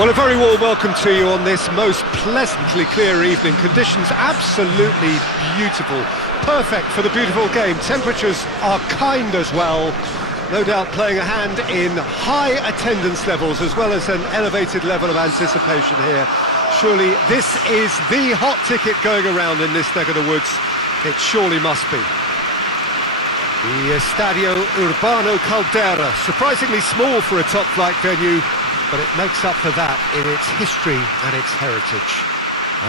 Well, a very warm welcome to you on this most pleasantly clear evening. Conditions absolutely beautiful. Perfect for the beautiful game. Temperatures are kind as well. No doubt playing a hand in high attendance levels as well as an elevated level of anticipation here. Surely this is the hot ticket going around in this neck of the woods. It surely must be. The Estadio Urbano Caldera, surprisingly small for a top-flight venue, but it makes up for that in its history and its heritage.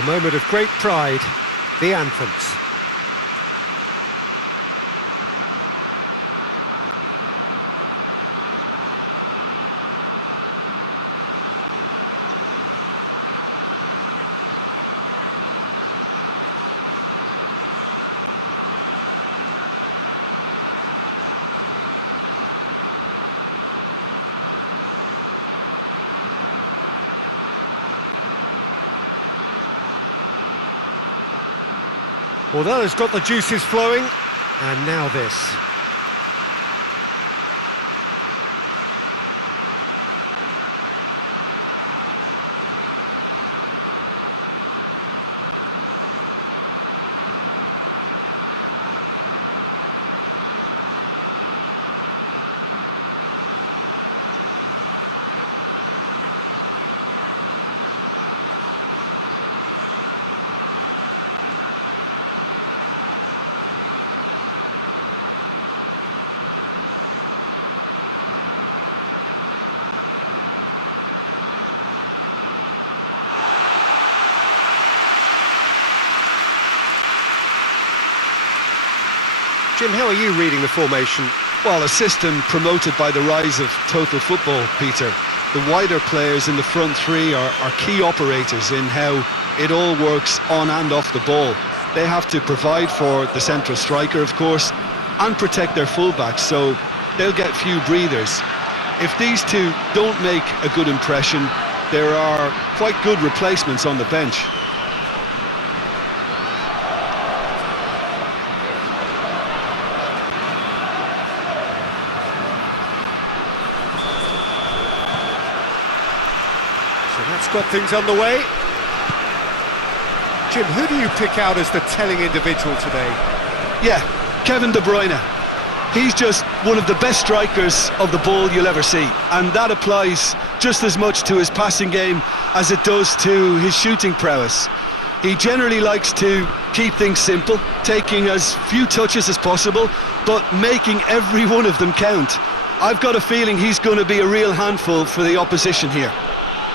A moment of great pride, the anthems. Well, that has got the juices flowing, and now this. Jim, how are you reading the formation? Well, a system promoted by the rise of total football, Peter. The wider players in the front three are key operators in how it all works on and off the ball. They have to provide for the central striker, of course, and protect their fullbacks, so they'll get few breathers. If these two don't make a good impression, there are quite good replacements on the bench. That's got things underway. Jim, who do you pick out as the telling individual today? Yeah, Kevin De Bruyne. He's just one of the best strikers of the ball you'll ever see, and that applies just as much to his passing game as it does to his shooting prowess. He generally likes to keep things simple, taking as few touches as possible, but making every one of them count. I've got a feeling he's going to be a real handful for the opposition here.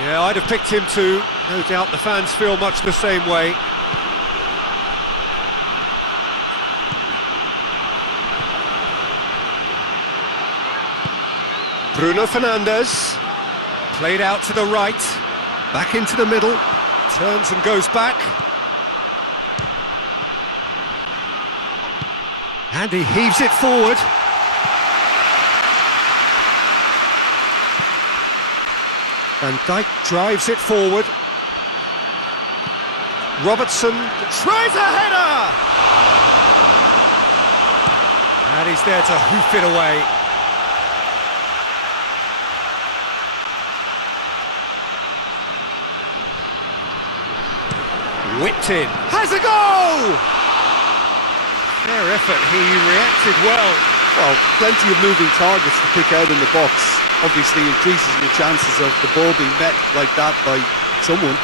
Yeah, I'd have picked him too. No doubt the fans feel much the same way. Bruno Fernandes. Played out to the right. Back into the middle. Turns and goes back. And he heaves it forward. Van Dijk drives it forward. Robertson tries a header! And he's there to hoof it away. Whipped in. Has a goal! Fair effort, he reacted well. Well, plenty of moving targets to pick out in the box. Obviously increases the chances of the ball being met like that by someone.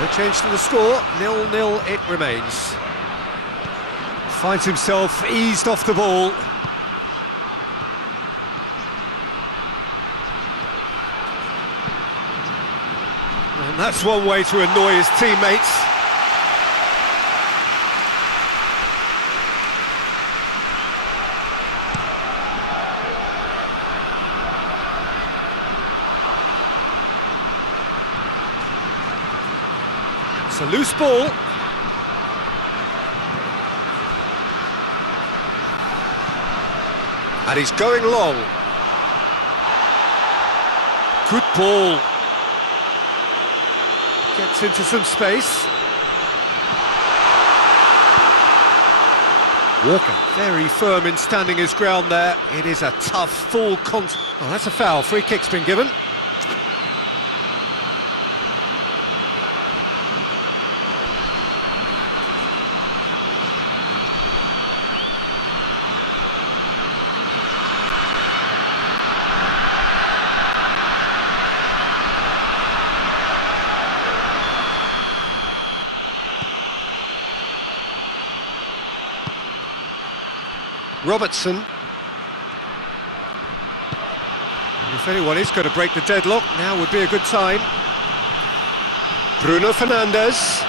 No change to the score, 0-0 it remains. Finds himself eased off the ball. And that's one way to annoy his teammates. It's a loose ball. And he's going long. Good ball. Gets into some space. Walker, very firm in standing his ground there. It is a tough, full contact. Oh, that's a foul. Free kick's been given. Robertson. If anyone is going to break the deadlock, now would be a good time. Bruno Fernandes.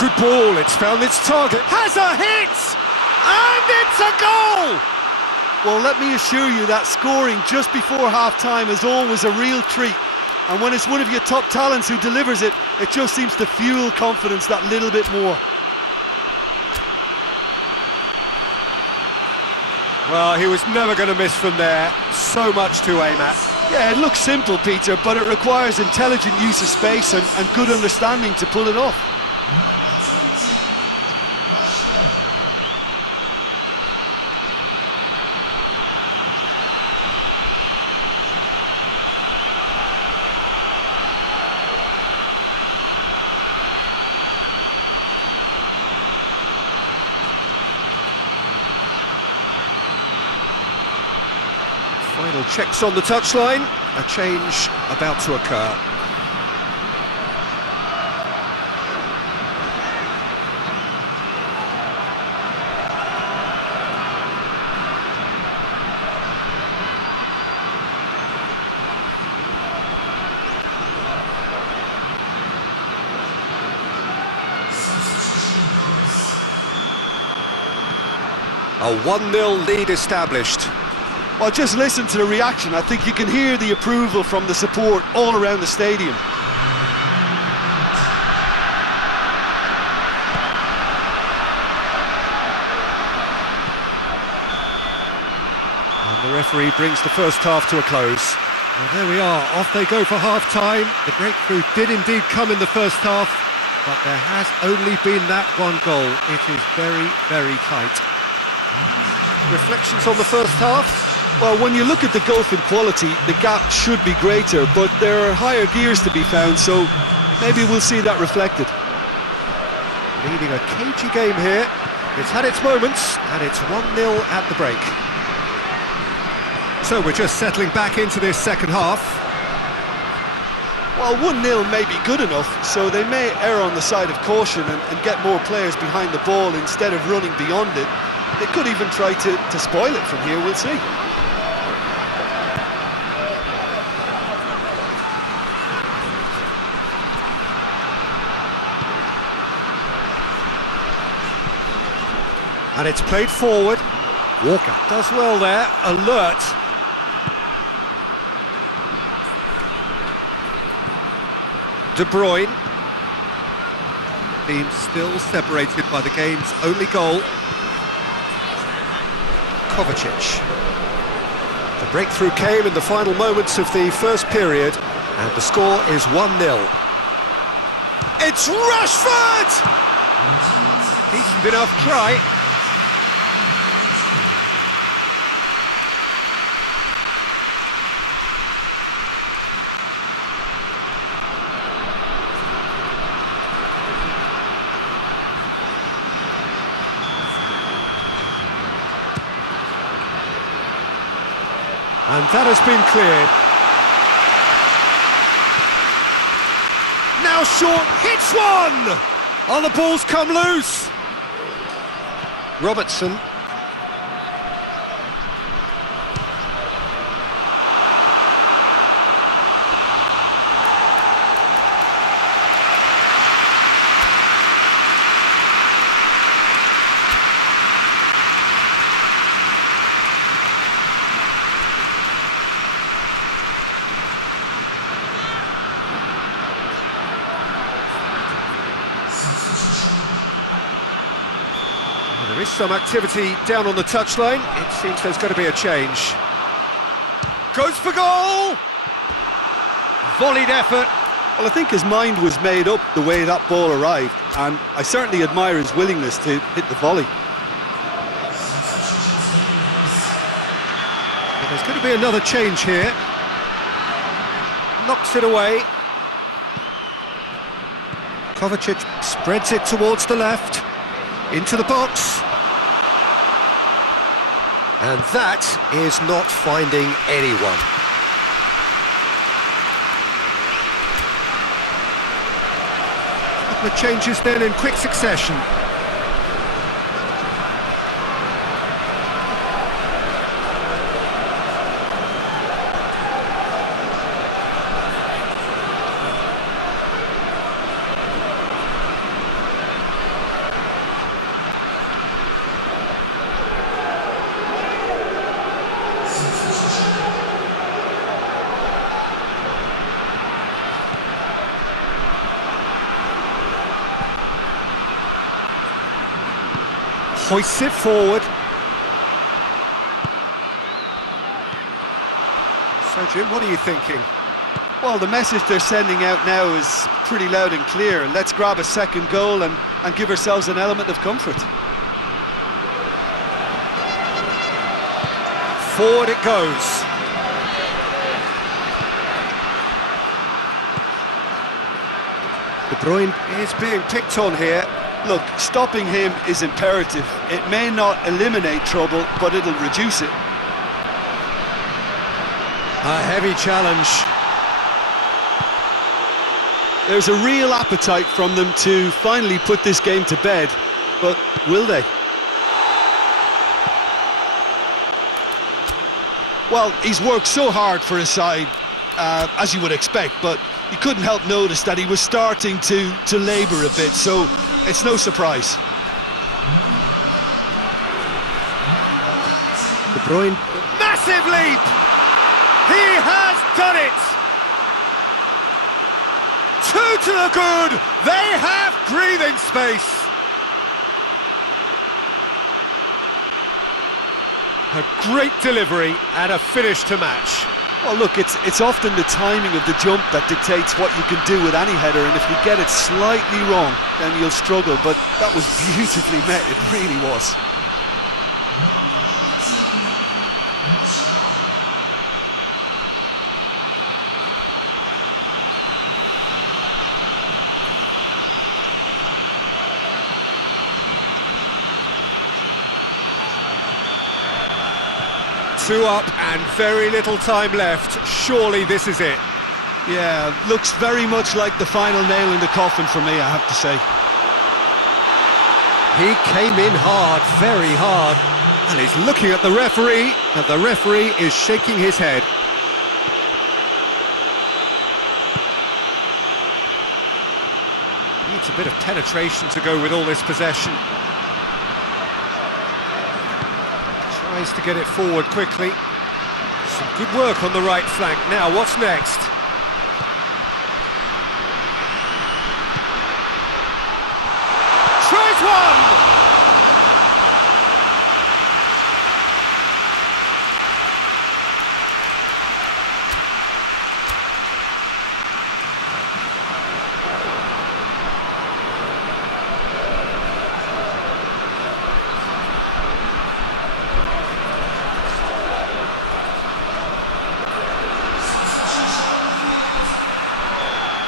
Good ball, it's found its target. Has a hit! And it's a goal! Well, let me assure you that scoring just before half-time is always a real treat. And when it's one of your top talents who delivers it, it just seems to fuel confidence that little bit more. Well, he was never going to miss from there. So much to aim at. Yeah, it looks simple, Peter, but it requires intelligent use of space and good understanding to pull it off. Final checks on the touchline. A change about to occur. A 1-0 lead established. Well, just listen to the reaction. I think you can hear the approval from the support all around the stadium. And the referee brings the first half to a close. Well, there we are, off they go for half-time. The breakthrough did indeed come in the first half, but there has only been that one goal. It is very, very tight. Reflections on the first half? Well, when you look at the gulf in quality, the gap should be greater, but there are higher gears to be found, so maybe we'll see that reflected. Leading a cagey game here. It's had its moments, and it's 1-0 at the break. So we're just settling back into this second half. Well, 1-0 may be good enough, so they may err on the side of caution and get more players behind the ball instead of running beyond it. They could even try to spoil it from here, we'll see. And it's played forward. Walker does well there, alert. De Bruyne. Team still separated by the game's only goal. Kovacic. The breakthrough came in the final moments of the first period, and the score is 1-0. It's Rashford! Decent enough try. And that has been cleared. Now short, hits one! Oh, the ball's come loose! Robertson. There is some activity down on the touchline. It seems there's going to be a change. Goes for goal! Volleyed effort. Well, I think his mind was made up the way that ball arrived. and I certainly admire his willingness to hit the volley. But there's going to be another change here. Knocks it away. Kovacic spreads it towards the left, into the box. And that is not finding anyone. A couple of changes then in quick succession. Hoists it forward. So Jim, what are you thinking? Well, the message they're sending out now is pretty loud and clear. Let's grab a second goal and give ourselves an element of comfort. Forward it goes. De Bruyne is being picked on here. Look, stopping him is imperative. It may not eliminate trouble, but it'll reduce it. A heavy challenge. There's a real appetite from them to finally put this game to bed, but will they? Well, he's worked so hard for his side, as you would expect, but you couldn't help notice that he was starting to labour a bit, so it's no surprise. De Bruyne. Massive leap! He has done it! 2 to the good! They have breathing space! A great delivery and a finish to match. Well, look, it's often the timing of the jump that dictates what you can do with any header, and if you get it slightly wrong, then you'll struggle, but that was beautifully met, it really was. Two up and very little time left. Surely this is it. Yeah, looks very much like the final nail in the coffin for me, I have to say. He came in hard, very hard, and he's looking at the referee, and the referee is shaking his head. Needs a bit of penetration to go with all this possession. Tries to get it forward quickly. Some good work on the right flank. Now, what's next? Tries one!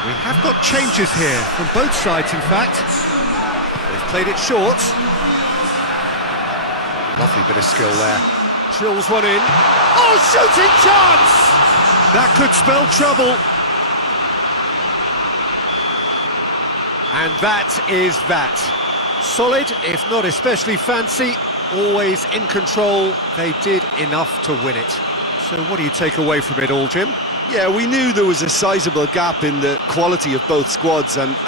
We have got changes here, from both sides in fact. They've played it short. Lovely bit of skill there. Drills one in. Oh, shooting chance! That could spell trouble. And that is that. Solid, if not especially fancy, always in control. They did enough to win it. So what do you take away from it all, Jim? Yeah, we knew there was a sizable gap in the quality of both squads, and